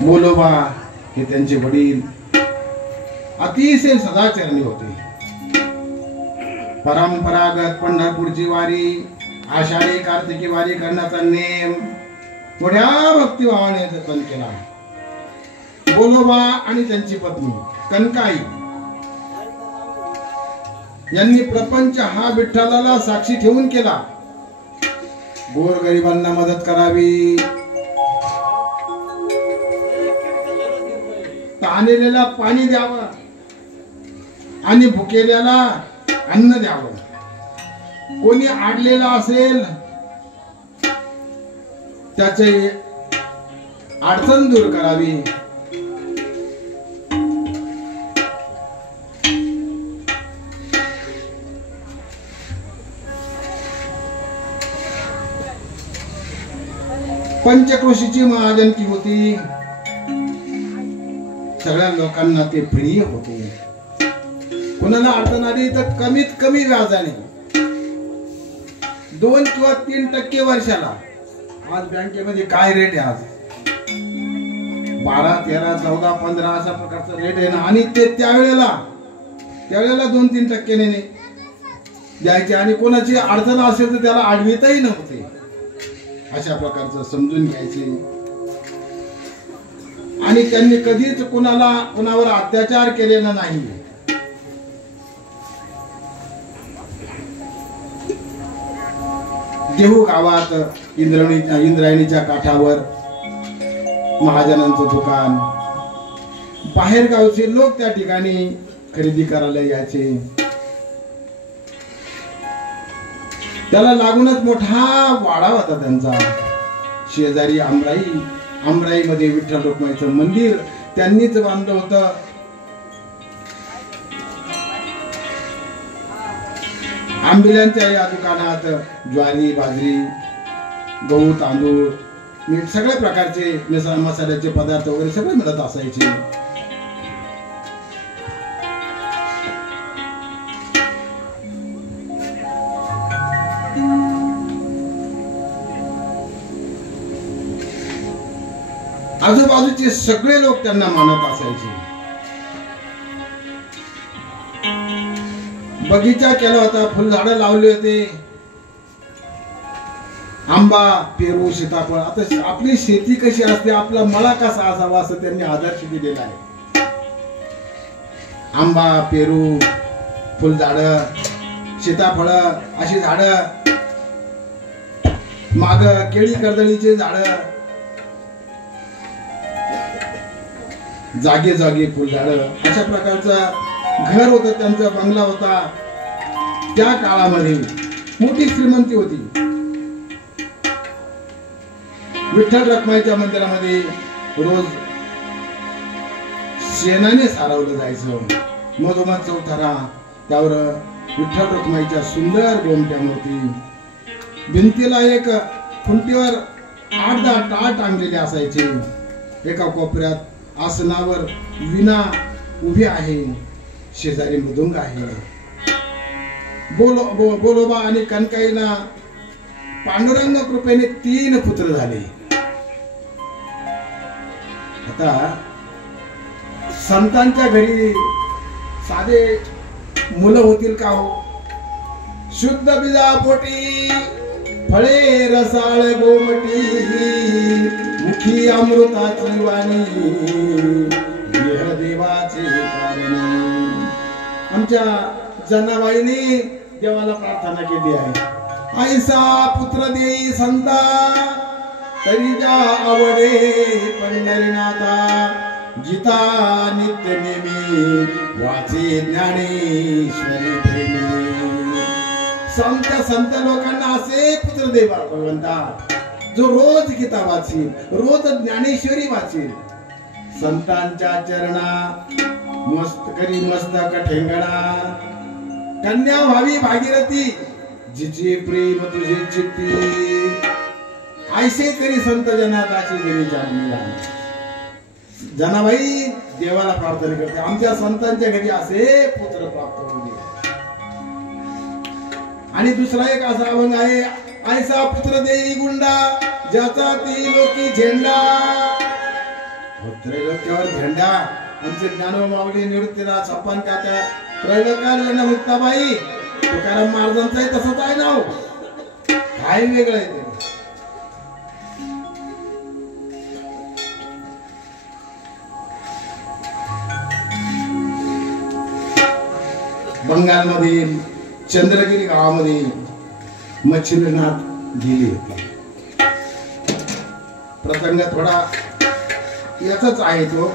बोलोबा हे त्यांचे वडील अतिशय सदाचरणी होते. परंपरागत पंढरपूरची वारी, आषाढी कार्तिकी वारी करण्याचा नेम मोठ्या भक्तिभावाने जतन केला. बोलोबा आणि त्यांची पत्नी कनकाई यांनी प्रपंच हा विठ्ठलाला साक्षी ठेवून केला. गोरगरिबांना मदत करावी, तहानलेल्याला पाणी द्यावं आणि भुकेल्याला अन्न द्यावं. कोणी आडलेला असेल त्याचे अडचण दूर करावी. पंचक्रोशीची महाजनकी होती. सगळ्या लोकांना ते प्रिय होते. कोणाला अडचण आली तर कमीत कमी व्याजाने 2 किंवा 3% वर्षाला. आज बँकेमध्ये काय रेट आहे? आज 12, 13, 14, 15 अशा प्रकारचा रेट आहे ना. आणि ते त्यावेळेला 2-3% द्यायचे. आणि कोणाची अडचण असेल तर त्याला आडवितही नव्हते. अशा प्रकारचं समजून घ्यायचे. आणि त्यांनी कधीच कोणावर अत्याचार केलेला नाही. देहू गावात इंद्रायणीच्या काठावर महाजनांचं दुकान. बाहेर गावचे लोक त्या ठिकाणी खरेदी करायला यायचे. त्याला लागूनच मोठा वाडा होता त्यांचा. शेजारी आमराईमध्ये विठ्ठल रुक्माईचं मंदिर त्यांनीच बांधलं होतं. आंबिल्यांच्या या दुकानात ज्वारी, बाजरी, गहू, तांदूळ, मीठ सगळ्या प्रकारचे मसाल्याचे पदार्थ वगैरे सगळे मिळत असायचे. आजूबाजूचे सगळे लोक त्यांना मानत असायचे. बगीचा केला होता, फुलझाडं लावले होते. आंबा, पेरू, सीताफळ. आता आपली शेती कशी असते, आपला मळा कसा असावा असं त्यांनी आदर्श दिलेला आहे. आंबा, पेरू, फुलझाडं, सीताफळ अशी झाडं, माग केळी कर्दळीचे झाडं, जागे जागे फुलझाडं. अशा प्रकारचा घर होतं त्यांचा, बंगला होता. त्या काळामध्ये मोठी श्रीमंती होती. विठ्ठल रखुमाईच्या मंदिरामध्ये रोज शेणाने सारवलं जायचं. मधोमध चौथरा, त्यावर विठ्ठल रखुमाईच्या सुंदर गोमट्या मूर्ती. भिंतीला एक खुंटीवर 8-10 टाळ टांगलेले असायचे. एका कोपऱ्यात आसनावर विणा उभी आहे, शेजारी मृदुंग आहे. बोलोबा आणि कनकाईला पांडुरंग कृपेने 3 पुत्र झाले. आता संतांच्या घरी साधे मुलं होतील का हो? शुद्ध बीजापोटी फळे रसाळ गोमटी, मुखी अमृताची वाणी, देह देवाचे कारणी. आमच्या जनाबाईंनी देवाला प्रार्थना केली आहे. ऐसा पुत्र देई संता, तरी जा आवडे पंढरीनाथा. गीता नित्य नेमी, वाचे ज्ञानेश्वरी प्रेमी. संत लोकांना असे पुत्र दे भगवंता, जो रोज गीता वाचील, रोज ज्ञानेश्वरी वाचील. संतांच्या चरणा मस्तकरी मस्तक ठेंगणा. कन्या व्हावी भागीरथी, जिचे प्रेम तुझे चित्ती. ऐसे करी संत जनाताची जरी जन्मिला. जनाबाई देवाला प्रार्थना करते, आमच्या संतांच्या घरी असे पुत्र प्राप्त होऊ दे. आणि दुसरा एक असा अभंग आहे. ऐसा पुत्र देई गुंडा, ज्याचा ती लोकी झेंडा. त्रैलोक्यावर झेंडा आमचे ज्ञानोबा माऊली निवृत्तीनाथ सप्पान काका त्रैलोक्यावर झेंडा मुक्ताबाई तुकाराम महाराजांचाही तसंच आहे नाव काय वेगळं आहे ते बंगालमधील चंद्रगिरी गावामध्ये मच्छिंद्रनाथ गेले होते प्रसंग थोडा याचाच आहे तो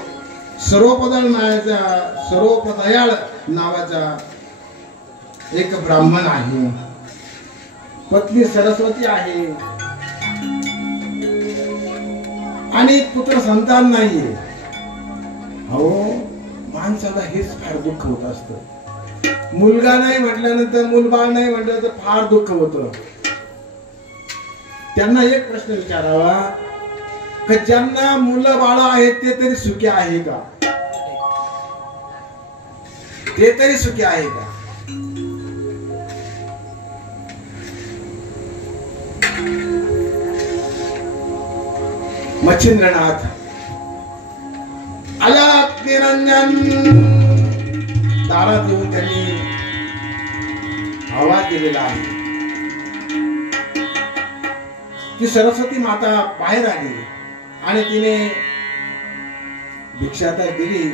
सर्वपदयाळ नावाचा एक ब्राह्मण आहे पत्नी सरस्वती आहे आणि पुत्र संतान नाहीये अहो माणसाला हेच फार दुःख होत असतं मुलगा नाही म्हटल्यानंतर मुलबाळ नाही म्हटलं तर फार दुःख होतं त्यांना एक प्रश्न विचारावा की ज्यांना मुलं बाळ आहेत ते तरी सुखी आहे का ते तरी सुखी आहे का मच्छिंद्रनाथ आलाप निरंजन दारात येऊन त्यांनी आवाज दिलेला आहे ती सरस्वती माता बाहेर आली आणि तिने भिक्षा तर दिली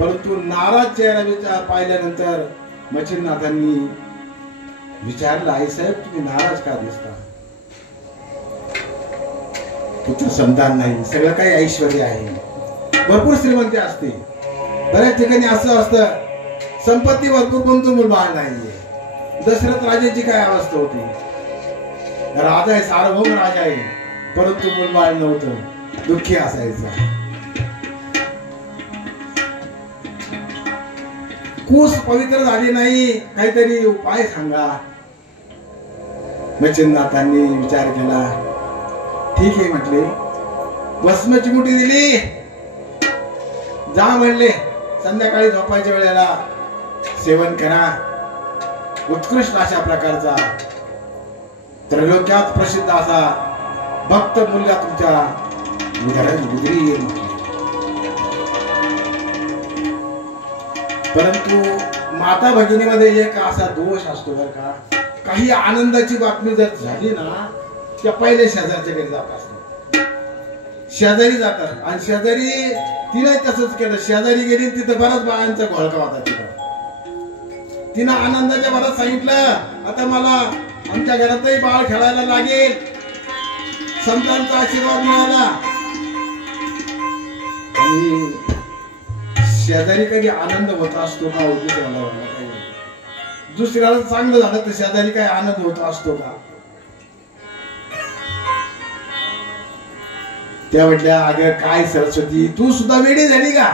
परंतु नाराज चेहरा पाहिल्यानंतर मच्छिंद्रनाथांनी विचारलं आई साहेब तुम्ही नाराज का दिसता पुत्र संतान नाही सगळं काही ऐश्वर्य आहे भरपूर श्रीमंती असते बऱ्याच ठिकाणी असं असतं संपत्ती भरपूर पण तो मुलबाळ नाहीये दशरथ राजाची काय अवस्था होती राजा आहे सार्वभौम राजा आहे परंतु मुलबाळ नव्हतं दुःखी असायचा कुस पवित्र झाली नाही काहीतरी उपाय सांगा मच्छिंद्रनाथांनी विचार केला ठीक आहे म्हटले भस्माची मुठी दिली जा म्हणले संध्याकाळी झोपायच्या वेळेला सेवन करा उत्कृष्ट अशा प्रकारचा त्रैलोक्यात प्रसिद्ध असा भक्त मूल्य तुमच्या उदरी येईल परंतु माता भगिनीमध्ये एक असा दोष असतो बरं का काही आनंदाची बातमी जर झाली ना त्या पहिले शेजारच्या घरी जात असतात शेजारी जातात आणि शेजारी तिने तसंच केलं शेजारी गेली तिथं बराच बाळांचा घोळका होता तिनं आनंदाच्या भरात सांगितलं आता मला आमच्या घरातही बाळ खेळायला लागेल संतांचा आशीर्वाद मिळाला आणि शेजारी कधी आनंद होत असतो का दुसऱ्याला चांगलं झालं तर शेजारी काही आनंद होत असतो का त्या म्हटल्या अगं काय सरस्वती तू सुद्धा वेडी झाली का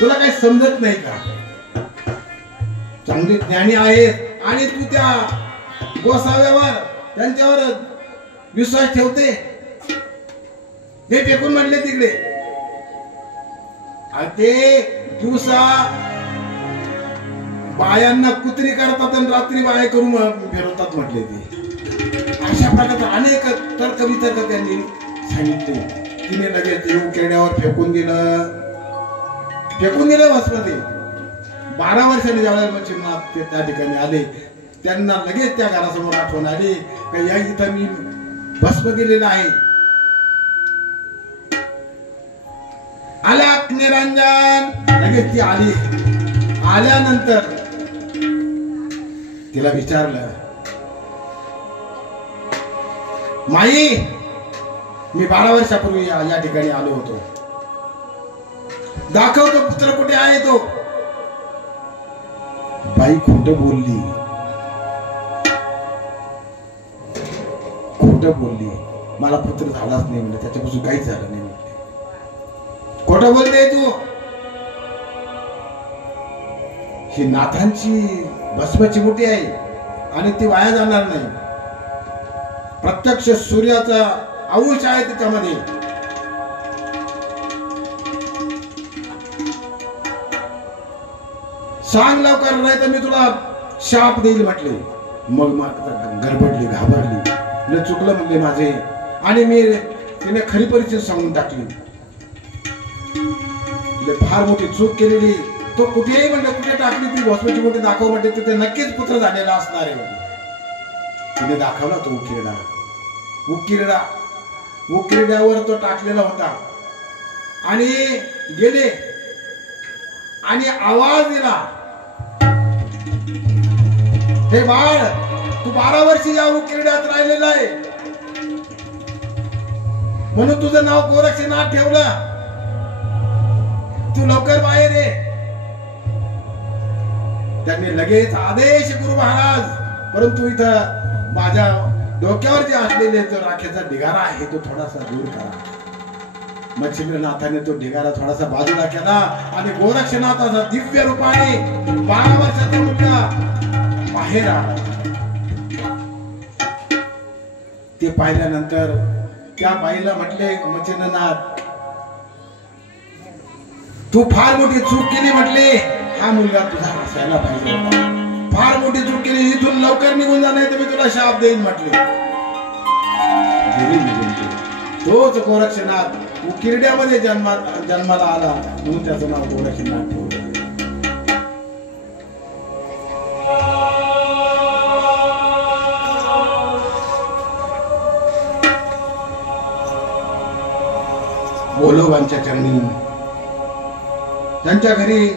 तुला काही समजत नाही का चांगली ज्ञानी आहेत आणि तू त्या गोसाव्यावर त्यांच्यावर विश्वास ठेवते हे फेकून म्हणले तिकडे ते दिवसा बायांना कुत्री करतात आणि रात्री बाया करून फिरवतात म्हटले ते अशा प्रकारचा अनेक तर्कवितर्क त्यांनी सांगितले तिने लगेच येऊ केड्यावर फेकून दिलं भस्मते 12 वर्षांनी ज्यावेळेला मच्छिंद्रनाथ ते त्या ठिकाणी आले त्यांना लगेच त्या घरासमोर आठवण आली की या इथं मी भस्म दिलेला आहे आलाप निरंजन लगेच ती आली आल्यानंतर तिला विचारलं माई मी 12 वर्षापूर्वी या ठिकाणी आलो होतो दाखवतो पुत्र कुठे आहे तो बाई खोटं बोलली मला पुत्र झालाच नाही म्हणजे त्याच्यापासून काहीच झालं नाही म्हटले खोटं बोलते तू ही नाथांची भस्माची मुठी आहे आणि ती वाया जाणार नाही प्रत्यक्ष सूर्याचा अंश आहे त्याच्यामध्ये सांग लवकर नाही तर मी तुला शाप देईल म्हटले मग गडबडली घाबरली चुकलं म्हणले माझे आणि मी तिने खरी परिस्थिती सांगून टाकली म्हणजे फार मोठी चूक केलेली. तो कुठेही म्हणजे कुठे टाकली ती भस्माची मोठी दाखव म्हणजे तिथे नक्कीच पुत्र झालेला असणार आहे म्हणजे. तिने दाखवला तो उकिरड्यावर तो टाकलेला होता आणि गेले आणि आवाज दिला, हे बाळ, तू 12 वर्षी या उकिरड्यात राहिलेला आहे म्हणून तुझं नाव गोरक्षनाथ ठेवलं. तू लवकर बाहेर ये. त्यांनी लगेच आदेश गुरु महाराज, परंतु इथं माझ्या डोक्यावर जे असलेले तो राखेचा ढिगारा आहे तो थोडासा दूर करा. मच्छिंद्रनाथाने तो ढिगारा थोडासा बाजूला केला आणि गोरक्षनाथाचा दिव्य रूपाने 12 वर्षाचा मुलगा बाहेर आला. ते पाहिल्यानंतर त्या बाईला म्हटले, मच्छिंद्रनाथ, तू फार मोठी चूक केली म्हटले. हा मुलगा तुझा असायला पाहिजे होता. फार मोठी चूक केली, इथून लवकर निघून जा नाही तर मी तुला शाप देईन म्हटले. तोच गोरक्षनाथ उकिरड्यामध्ये जन्माला आला म्हणून त्याचं नाव गोरक्षनाथ ठेवलं. बोलोबांच्या चरणी, त्यांच्या घरी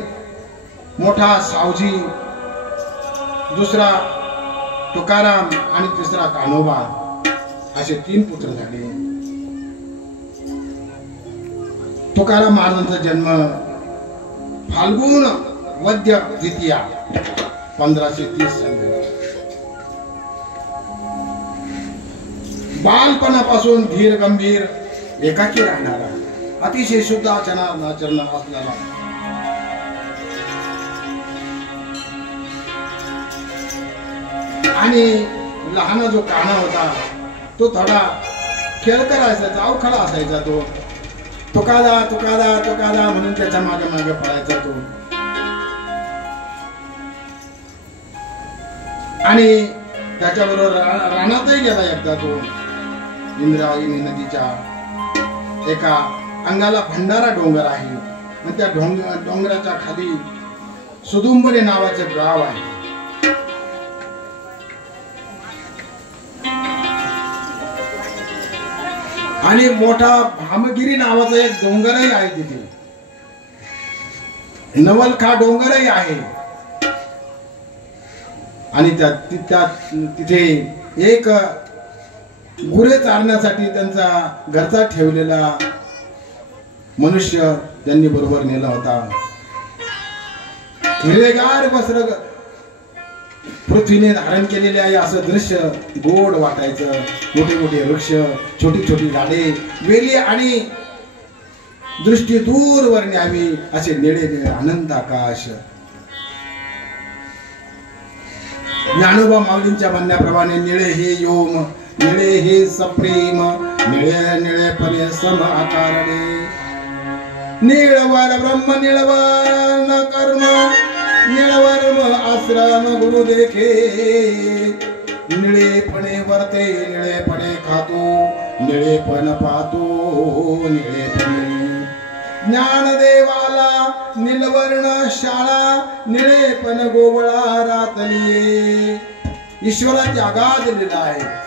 मोठा सावजी, दुसरा तुकाराम आणि तिसरा कान्होबा असे 3 पुत्र झाले. तुकाराम महाराजांचा जन्म फाल्गुन वद्य द्वितीया 1530 साली. बालपणापासून धीर गंभीर एकाकी राहणारा, अतिशय शुद्ध आचरण असलेला, आणि लहान जो कान्हा होता तो थोडा खेळकर असायचा, अवखळा असायचा. तो तुकादा तुकादा तुकादा म्हणून त्याच्या मागे मागे पळायचा तो. आणि त्याच्याबरोबर रानातही गेला एकदा तो. इंद्रायणी नदीच्या एका अंगाला भंडारा डोंगर आहे, त्या डोंगराच्या खाली सुदुंबरे नावाचे गाव आहे. आणि मोठा भामगिरी नावाचा एक डोंगरही आहे तिथे. नवलखा डोंगरही आहे. आणि तिथे एक गुरे चारण्यासाठी त्यांचा घरचा ठेवलेला मनुष्य त्यांनी बरोबर नेला होता. हिरवेगार वस्त्र पृथ्वीने धारण केलेले आहे असं दृश्य गोड वाटायचं. मोठे मोठे वृक्ष, छोटी छोटी झाडे, वेली आणि दृष्टी दूरवर न्यावी असे निळे निळे आनंद आकाश. ज्ञानोबा माऊलींच्या म्हणण्याप्रमाणे निळे हे योम, निळे हे सप्रेम, निळे निळे परे सम आकारणे. निळवर ब्रह्म निळवर न कर्म, निळवर आश्रम गुरु देखे. निळेपणे वर्ते निळेपणे खातो, निळेपण पाहतो निळेपणे. ज्ञानदेवाला निलवर्ण शाळा, निळेपण गोवळा रातलिये. ईश्वराची अगाध लीला आहे.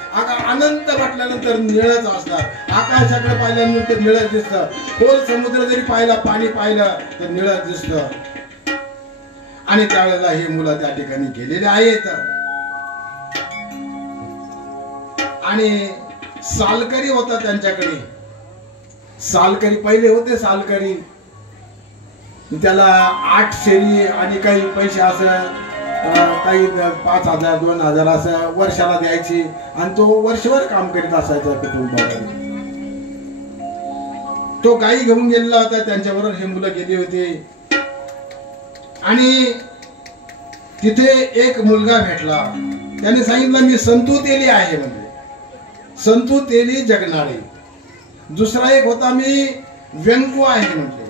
अनंत म्हटल्यानंतर निळच असणार. आकाशाकडे पाहिल्यानंतर निळच दिसतं. खोल समुद्र जरी पाहिला, पाणी पाहिलं तर निळच दिसतं. आणि त्यावेळेला हे मुलं त्या ठिकाणी गेलेले आहेत. आणि सालकरी होता त्यांच्याकडे. सालकरी पहिले होते सालकरी. त्याला 8 शेरी आणि काही पैसे असं काही 5,000 2,000 असं वर्षाला द्यायची आणि तो वर्षभर काम करीत असायचा कुटुंबावर. तो गाई घेऊन गेलेला होता. त्यांच्याबरोबर हे मुलं गेली होती. आणि तिथे एक मुलगा भेटला. त्याने सांगितलं मी संतू तेली आहे म्हणजे. संतू तेली जगणारे. दुसरा एक होता मी व्यंकू आहे म्हणजे.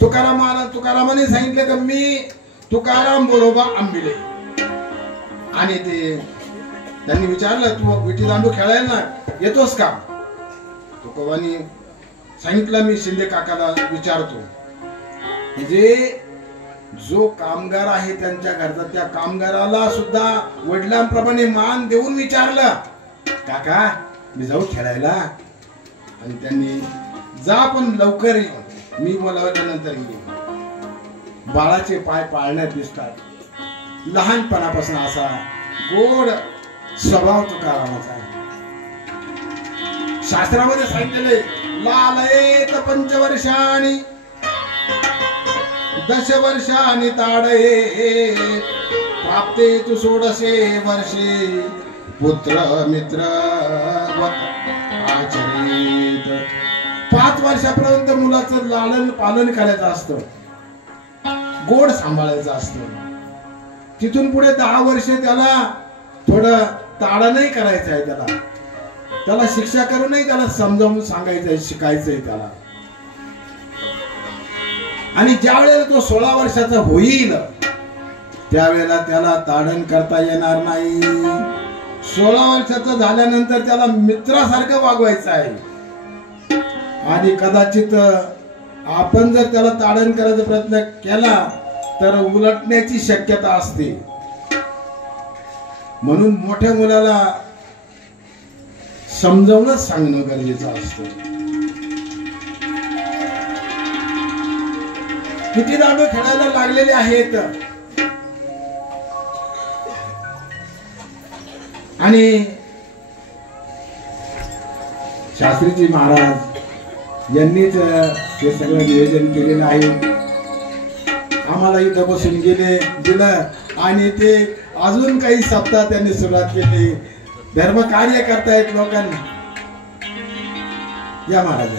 तुकारामाने सांगितलं की मी तुकाराम बरोबा आंबिले. आणि त्यांनी विचारलं तू विटी दांडू खेळायला ना येतोस का. तुकोबांनी सांगितलं मी शिंदे काकाला विचारतो. म्हणजे जो कामगार आहे त्यांच्या घरचा, त्या कामगाराला सुद्धा वडिलांप्रमाणे मान देऊन विचारलं, काका मी जाऊ खेळायला? आणि त्यांनी जा पण लवकर ये, मी बोलावल्यानंतर ये. बाळाचे पाय पाळण्यात दिसतात. लहानपणापासून असा गोड स्वभाव तुकारामाचा. शास्त्रामध्ये सांगितले, लालयेत पंचवर्षाणी दशवर्षानि ताडये प्राप्ते तु षोडशे वर्षे पुत्र मित्र आचरित. 5 वर्षापर्यंत मुलाचं लालन पालन करायचं असतं, गोड सांभाळायचं असतं. तिथून पुढे 10 वर्षे त्याला थोडं ताडा नाही करायचं आहे, त्याला शिक्षा करू नाही, त्याला समजावून सांगायचंय, शिकायचंय त्याला. आणि ज्या वेळेला तो 16 वर्षाचा होईल त्यावेळेला त्याला ताडण करता येणार नाही. 16 वर्षाचा झाल्यानंतर त्याला मित्रासारखं वागवायचं आहे. आणि कदाचित आपण जर त्याला ताडण करायचा प्रयत्न केला तर उलटण्याची शक्यता असते. म्हणून मोठ्या मुलाला समजावूनच सांगणं गरजेचं असतं. किती दांडू खेळायला लागलेले आहेत. आणि शास्त्रीजी महाराज यांनीच हे सगळं नियोजन केलेलं आहे. आम्हाला इथं बसून दिलं आणि ते अजून काही सप्ताह त्यांनी सुरुवात केली. धर्म कार्य करतायत लोकांना. या महाराज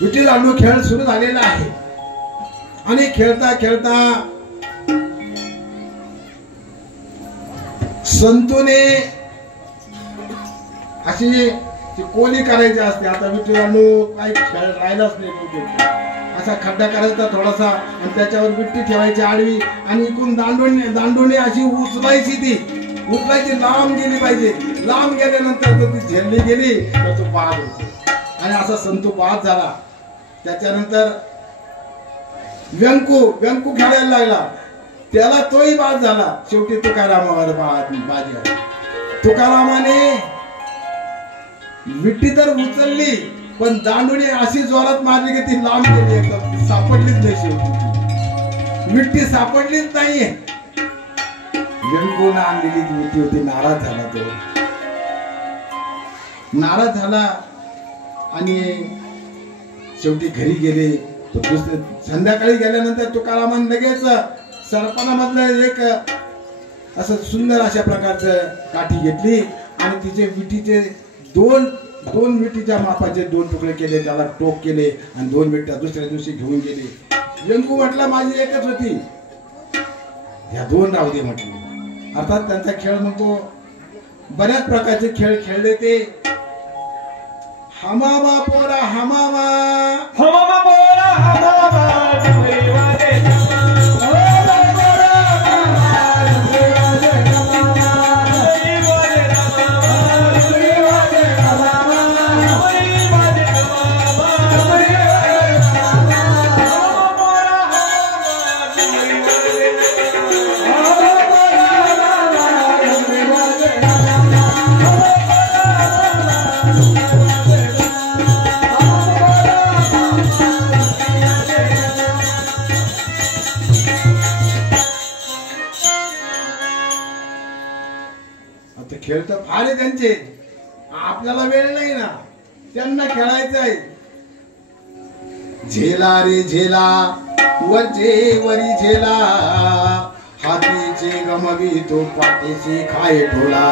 विठी दांडू खेळ सुरू झालेला आहे. आणि खेळता खेळता संतूने अशी कोली करायची असते. आता विठी दांडू काही खेळ राहिलाच नाही. असा खड्डा करायचा थोडासा आणि त्याच्यावर विठी ठेवायची आडवी आणि इकडून दांडूने अशी उचलायची. ती उचलायची, लांब गेली पाहिजे. लांब गेल्यानंतर ती झेलली गेली तर तो बाद होतो. आणि असा संतू बाद झाला. त्याच्यानंतर व्यंकू खेळायला लागला. त्याला तोही बाद झाला. शेवटी तुकारामावर बाजी. तुकारामाने विठी तर उचलली पण दांडूने अशी जोरात मारली की ती लांब गेली, एकदम सापडलीच नाही. शेवटी विठी सापडलीच नाहीये. व्यंकूने आणलेली ती विठी होती. नाराज झाला. तो नाराज झाला आणि शेवटी घरी गेले. संध्याकाळी गेल्यानंतर तुकारामान लगेच सरपणामधलं एक असं सुंदर अशा प्रकारचं काठी घेतली आणि तिचे विठीचे दोन विठीच्या मापाचे 2 तुकडे केले. त्याला टोक केले आणि 2 विठ्या दुसऱ्या दिवशी घेऊन गेले. व्यंकू म्हटला माझी एकच होती, ह्या 2 राहू दे म्हटले. अर्थात त्यांचा खेळ म्हणतो बऱ्याच प्रकारचे खेळ खेळले ते. हमामा पोरा हमामा पोरा हमामा खेळ तर फार आहे त्यांचे. आपल्याला वेळ नाही ना, त्यांना खेळायचं आहे. झेला रे झेला वरचे वरी झेला, हातीचे गमवी तो पाठीचे खाय ठोला.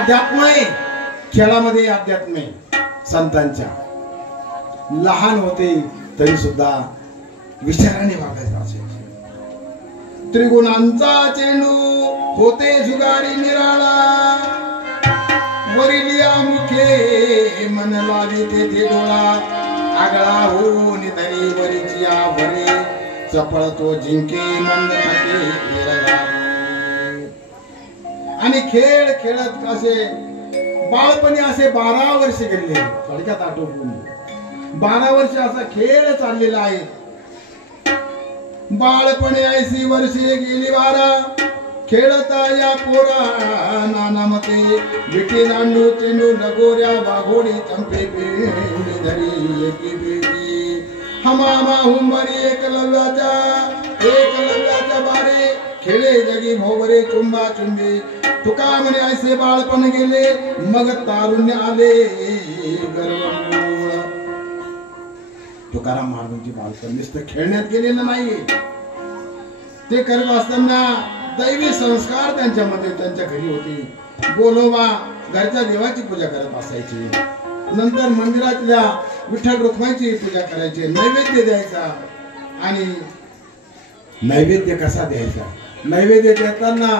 अध्यात्म आहे खेळामध्ये. अध्यात्म आहे संतांच्या. लहान होते तरी सुद्धा विचाराने वागायचं असेल. त्रिगुणांचा चेंडू होते जुगारी निराळा, वरिलिया मुखे मन लावी तेथे डोळा. आगळा होऊन धरी वरीची भरे चपळ तो जिंके मंद थके आणि खेळ खेळत असे बाळपणी असे 12 वर्ष गेले थोडक्यात आठवून 12 वर्ष असा खेळ चाललेला आहे बाळपणी 80 वर्षे गेली 12 खेळता या पोरा नानामते विटी दांडू चेंडू लगोऱ्या वाघोडी चंपे पेंडी धरी एकी बेटी हमामा हुंबरी एकलव्याच्या बारे खेळे जगी भोवरे चुंबा चुंबी तुका म्हणे ऐसे बाळपण गेले मग तारुण्य आले गर्वमूळ तुकाराम महाराजांची बाळपण नुसतं खेळण्यात गेलेलं नाही ते करत असताना दैवी संस्कार त्यांच्यामध्ये त्यांच्या घरी होते बोलोबा घरच्या देवाची पूजा करत असायची नंतर मंदिरातल्या विठ्ठल रुक्माईची पूजा करायची नैवेद्य द्यायचा आणि नैवेद्य कसा द्यायचा नैवेद्य देताना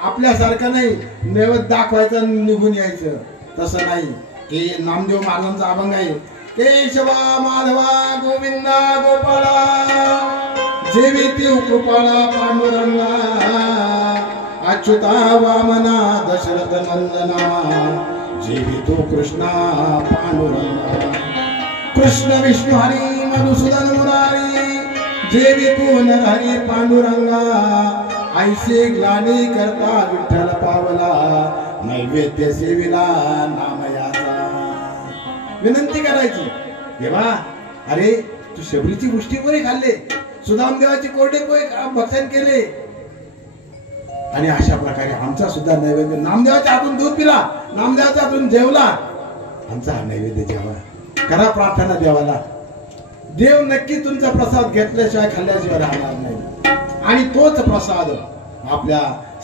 आपल्यासारखा नाही नैवेद्य दाखवायचा निघून यायचं तसं नाही की नामदेव महाराजांचा अभंग आहे केशवा माधवा गोविंदा गोपाळा जेविती कृपाळा पांडुरंगा अच्युता वामना दशरथ नंदना जेवितो कृष्णा पांडुरंगा कृष्ण विष्णू हरी मधुसूदन मुरारी जेवितो नरहरी पांडुरंगा ऐसे ग्लानी करता विठ्ठल पावला नैवेद्य सेविला नामयाचा विनंती करायची देवा अरे तू शबरीची गोष्टी बरे खाल्ले सुदामदेवाची कोरडे पोहे भक्षण केले आणि अशा प्रकारे आमचा सुद्धा नैवेद्य नामदेवाच्या हातून दूध पिला नामदेवाच्या हातून जेवला आमचा हा नैवेद्य जेवा करा प्रार्थना देवाला देव नक्की तुमचा प्रसाद घेतल्याशिवाय खाल्ल्याशिवाय राहणार नाही आणि तोच प्रसाद आपल्या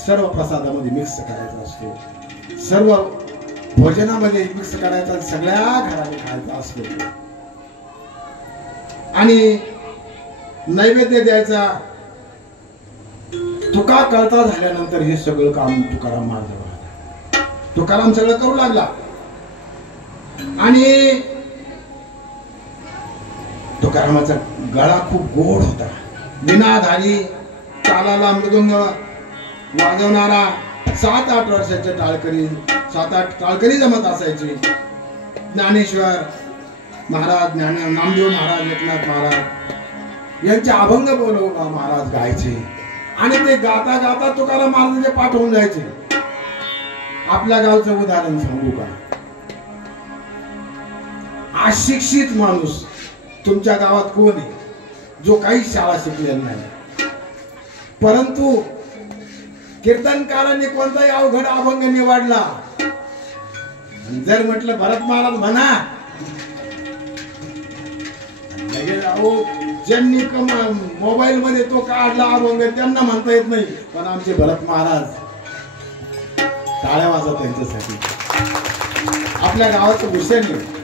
सर्व प्रसादामध्ये मिक्स करायचा असतो सर्व भोजनामध्ये मिक्स करायचा सगळ्या घराने खायचा असतो आणि नैवेद्य द्यायचा तुका कळता झाल्यानंतर हे सगळं काम तुकाराम महाराज तुकाराम सगळं करू लागला आणि तुकारामाचा गळा खूप गोड होता विनाधारी तालाला मृदुंग वाजवणारा 7-8 वर्षाचे टाळकरी 7-8 टाळकरी जमत असायचे ज्ञानेश्वर महाराज नामदेव महाराज एकनाथ महाराज यांचे अभंग बोलवला महाराज गायचे आणि ते गाता गाता तुकाराम महाराजांचे पाठ होऊन जायचे आपल्या गावचं उदाहरण सांगू का अशिक्षित माणूस तुमच्या गावात कोण आहे जो काही शाळा शिकलेला नाही परंतु कीर्तनकारांनी कोणताही अवघड अभंग निवडला जर म्हटलं भरत महाराज म्हणा ज्यांनी मोबाईल मध्ये तो काढला अभंग त्यांना म्हणता येत नाही पण आमचे भरत महाराज टाळ्या वाजवत त्यांच्यासाठी आपल्या गावाचं भूषण आहे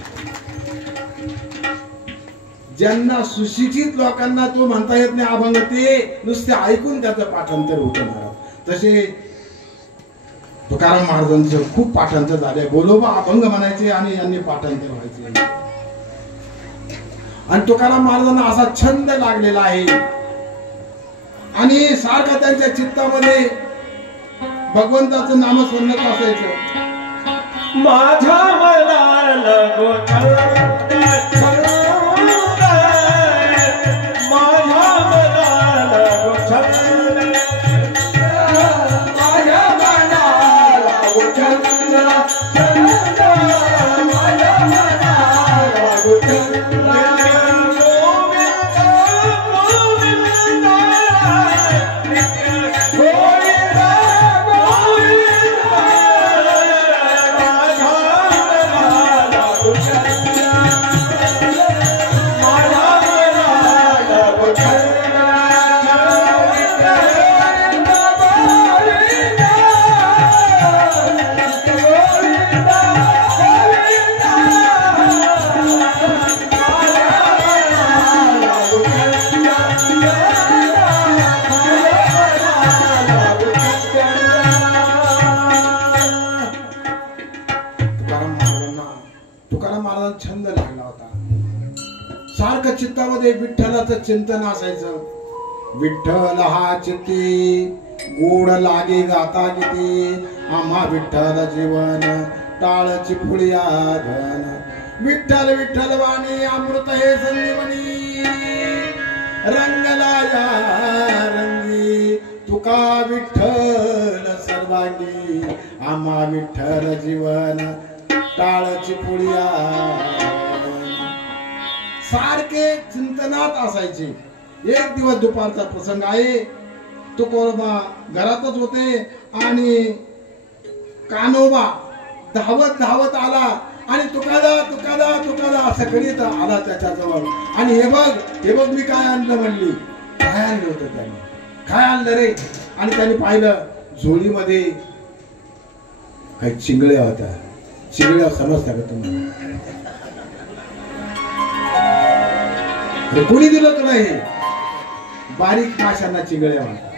ज्यांना सुशिक्षित लोकांना तो म्हणता येत नाही अभंग ते नुसते ऐकून त्याचं पाठांतर होतं महाराज तसे तुकाराम महाराजांचं खूप पाठांतर झाले बोलोबा अभंग म्हणायचे आणि यांनी पाठांतर व्हायचे आणि तुकाराम महाराजांना असा छंद लागलेला आहे आणि सारखं त्यांच्या चित्तामध्ये भगवंताचं नामस्मरण असायचं माझ्या मनाला सारखं चित्तामध्ये विठ्ठलाचं चिंतन असायचं. विठ्ठल हा चित्ती गोड लागे गाता किती, आम्हा विठ्ठल जीवन टाळची फुलिया धन. विठ्ठल विठ्ठल वाणी अमृत हे संजीवनी, रंगला या रंगी तुका विठ्ठल सर्वांगी, आम्हा विठ्ठल जीवन टाळची फुलिया. सारखे चिंतनात असायचे. एक दिवस दुपारचा प्रसंग आहे. तुकोबा घरातच होते आणि कान्होबा धावत धावत आला आणि तुकादा तुकादा तुकादा असं करीत आला त्याच्याजवळ. आणि हे बघ मी काय आणलं म्हणली. काय आणलं होतं त्याने, काय आणलं रे. आणि त्याने पाहिलं झोळीमध्ये काही चिंगळ्या होत्या. चिंगळ्या समजता का तुम्हाला? कोणी दिलं तुला हे? बारीक माशांना चिंगळ्या म्हणतात.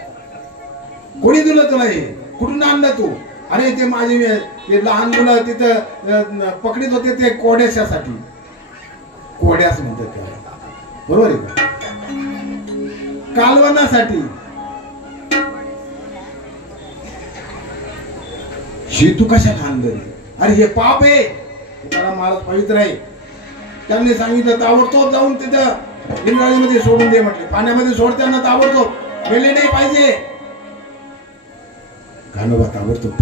कोणी दिलं तुला हे? कुठून आणलं तू? अरे ते माझे ते लहान मुलं तिथं पकडीत होते ते कोड्यासाठी. कोड्यास म्हणतात त्याला, बरोबर आहे का? कालवनासाठी. हे तू कशाला आणलं? अरे हे पाप आहे. त्याला महाराज पवित्र आहे. त्यांनी सांगितलं ताबडतोब जाऊन तिथं इंद्रायणीमध्ये सोडून दे म्हटले. पाण्यामध्ये सोडताना ताबडतोब, मेले नाही पाहिजे. कान्होबा ताबडतोब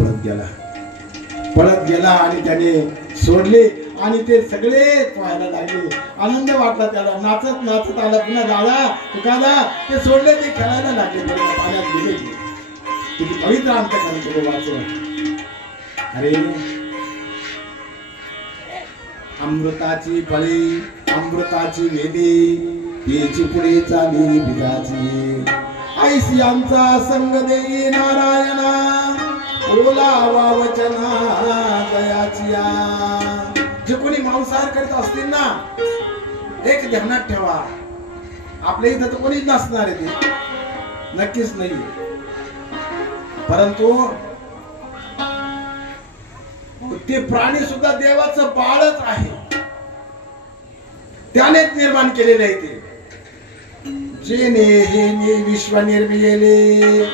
पळत गेला आणि त्याने सोडले आणि ते सगळे व्हायला लागले. आनंद वाटला त्याला. नाचत नाचत आला पुन्हा दादा तुकादा. ते सोडले, ते खेळायला लागले. पाण्यात गेले. किती पवित्र अंतःकरण. अरे अमृताची फळी अमृताची वेदी, याची पुढे चाली बिजाची. ऐसी आमचा संग देई नारायणा, ओलावा वचना दयाचिया. जे कोणी मांसाहार करत असतील ना, एक ध्यानात ठेवा, आपल्या इथं तर कोणीच नसणार आहे ते, नक्कीच नाही. परंतु ते प्राणी सुद्धा देवाचं बाळच आहे. त्यानेच निर्माण केलेले आहे ते. जेने हे विश्व निर्मिले,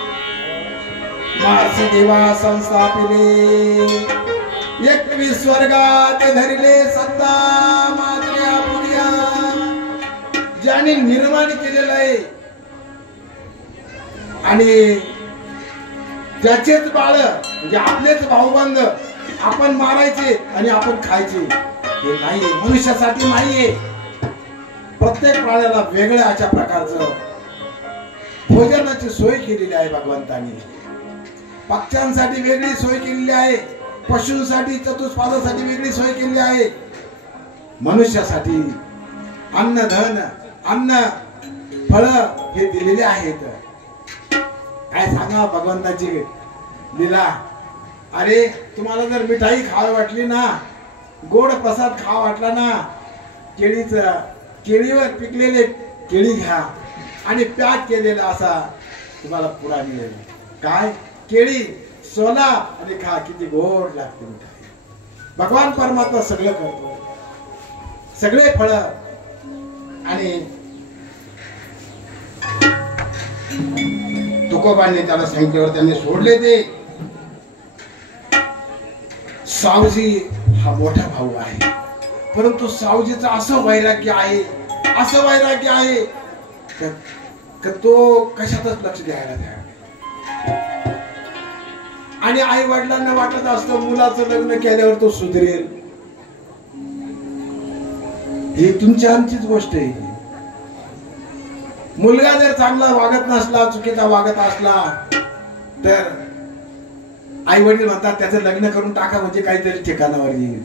मासी देवा संस्थापिले. एकवी स्वर्गात धरिले सत्ता मात्र्या पुर्या. ज्याने निर्माण केलेलं आहे आणि त्याचेच बाळ म्हणजे आपलेच भाऊबंद आपण मारायचे आणि आपण खायचे, हे नाहीये. मनुष्यासाठी नाहीये. प्रत्येक प्राण्याला वेगळ्या अशा प्रकारचं भोजनाची सोय केलेली आहे भगवंतांनी. पक्ष्यांसाठी वेगळी सोय केलेली आहे, पशूंसाठी चतुष्पादासाठी वेगळी सोय केलेली आहे. मनुष्यासाठी अन्न धन अन्न फळ हे दिलेले आहेत. काय सांगा भगवंताची लीला. अरे तुम्हाला जर मिठाई खावी वाटली ना, गोड प्रसाद खावा वाटला ना, केळीवर पिकलेले केळी घ्या आणि पॅक केलेला असा तुम्हाला पुरा मिळेल. काय केळी सोला आणि खा, किती गोड लागते मिठाई. भगवान परमात्मा सगळं करतो, सगळे फळ. आणि तुकोबांनी त्याला सांगितल्यावर त्यांनी सोडले ते. सावजी हा मोठा भाऊ आहे, परंतु सावजीचं असं वैराग्य आहे की तो कशातच लक्ष द्यायला तयार. आणि आई वडिलांना वाटत असतं मुलाचं लग्न केल्यावर तो सुधरेल. ही तुमच्या आमचीच गोष्ट आहे. मुलगा जर चांगला वागत नसला, चुकीचा वागत असला, तर आई वडील म्हणतात त्याचं लग्न करून टाका, म्हणजे काहीतरी ठिकाणावर येईल.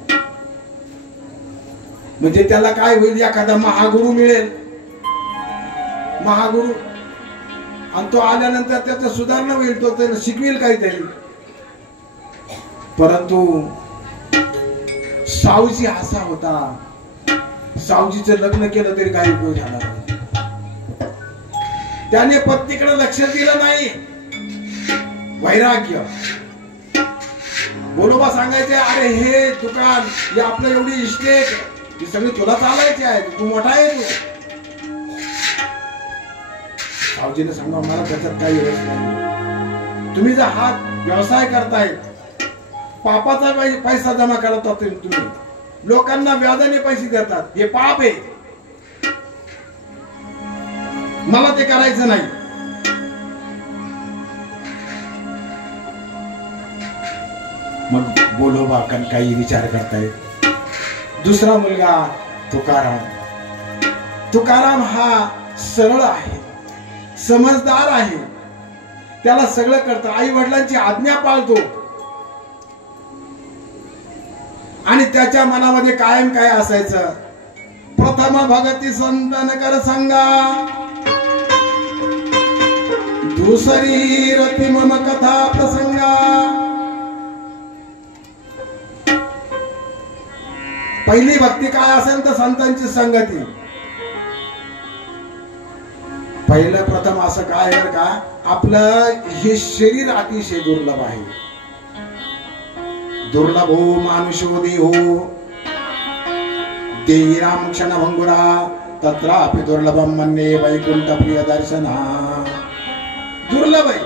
म्हणजे त्याला काय होईल, एखादा महागुरु मिळेल, महागुरु, आणि तो आल्यानंतर त्याचं सुधारणा होईल, तो त्याला शिकवेल काहीतरी. परंतु सावजी असा होता, सावजीचं लग्न केलं तरी काही उपयोग झाला नाही. त्याने पत्नीकडे लक्ष दिलं नाही. वैराग्य. बोलोबा सांगायचे, अरे हे दुकान, हे आपलं एवढी इस्टेट, ही सगळी तुला चालायची आहे, तू मोठा आहे, सावजीने सांगा मला त्याच्यात काही रस नाही. तुम्ही जर हा व्यवसाय करताय, पापाचा पैसा जमा करत होते तुम्ही, लोकांना व्याजाने पैसे देतात, हे पाप आहे, मला ते करायचं नाही. मग बोलोबा काही विचार करताय. दुसरा मुलगा तुकाराम. तुकाराम हा सरळ आहे, समजदार आहे, त्याला सगळं करतं, आई वडिलांची आज्ञा पाळतो आणि त्याच्या मनामध्ये कायम काय असायचं, प्रथम भगती संतन कर संगा, दुसरी रती मम कथा प्रसंगा. पहिली भक्ती काय असेल तर संतांची संगती. पहिलं प्रथम असं काय आहे का, आपलं हे शरीर अतिशय दुर्लभ आहे. दुर्लभ हो मानुषो देहो देही राम क्षण भंगुरा, तत्रापि दुर्लभम मन्ये वैकुंठ प्रिय दर्शना. दुर्लभ आहे.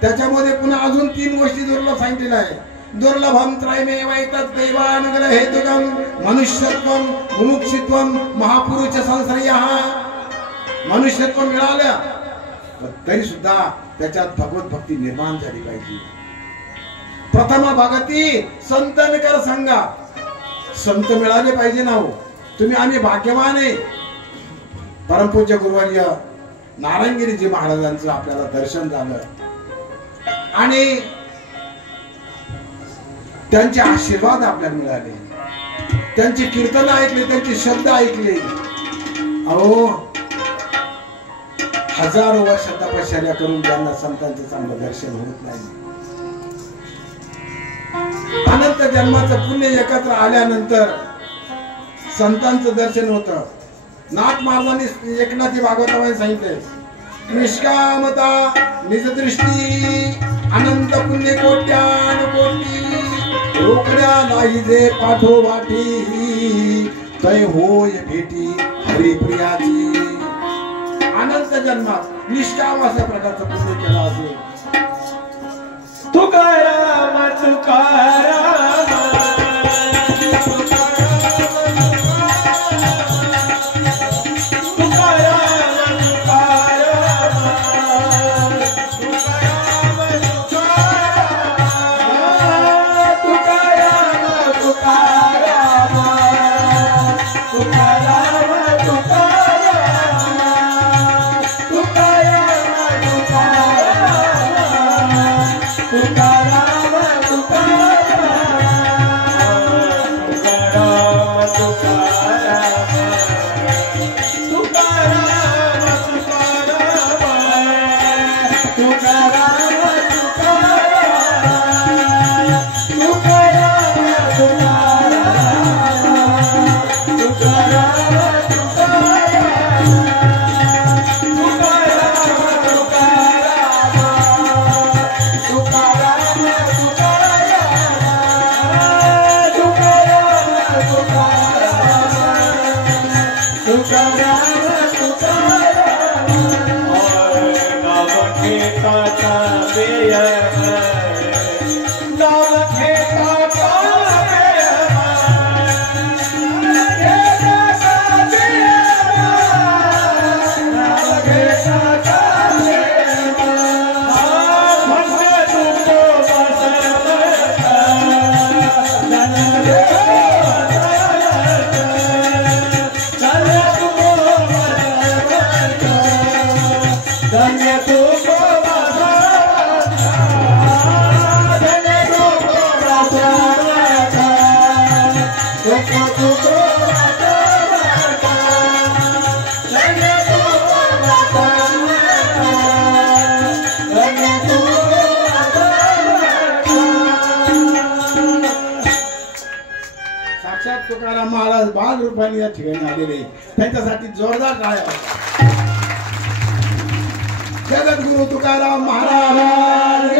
त्याच्यामध्ये पुन्हा अजून 3 गोष्टी दुर्लभ सांगितलेल्या आहे. दुर्लभम त्रयमेवैतत् दैवानुग्रह हेतुकम मनुष्यत्वम मुमुक्षित्वम महापुरुष संश्रयः. मनुष्यत्व मिळालं तरी सुद्धा त्याच्यात भगवत भक्ती निर्माण झाली पाहिजे. प्रथम भगती संतन कर संगा. संत मिळाले पाहिजे ना हो. तुम्ही आम्ही भाग्यवान आहे. परमपूज्य गुरुवर्य नारायणगिरीजी महाराजांचं आपल्याला दर्शन झालं आणि त्यांचे आशीर्वाद आपल्याला मिळाले, त्यांची कीर्तन ऐकले, त्यांचे शब्द ऐकले. अहो हजारो वर्ष तपश्चर्या करून ज्यांना संतांचं चांगलं दर्शन होत नाही, अनंत जन्माचं पुण्य एकत्र आल्यानंतर संतांचं दर्शन होतं. नाथ महाराजांनी एकनाथी भागवतामध्ये सांगितले, निष्कामता निज दृष्टी अनंत पुण्य कोट्यानुकोटी, रोकड्या नाही जे पाठोपाठी, तय होय भेटी हरिप्रियाची. अनंत जन्मात निष्काम अशा प्रकारचा पुण्य केला असेल. तुकाराम तुकाराम तुकाराम महाराज 12 रुपयांनी या ठिकाणी आलेले, त्यांच्यासाठी जोरदार टाळ्या. जगद्गुरु तुकाराम महाराज.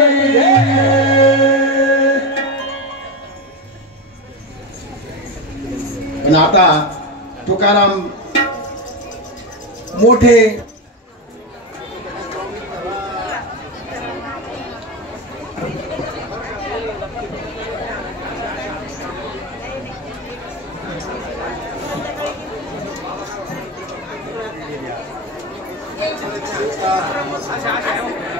पण आता तुकाराम मोठे आशा आशा आहे हो.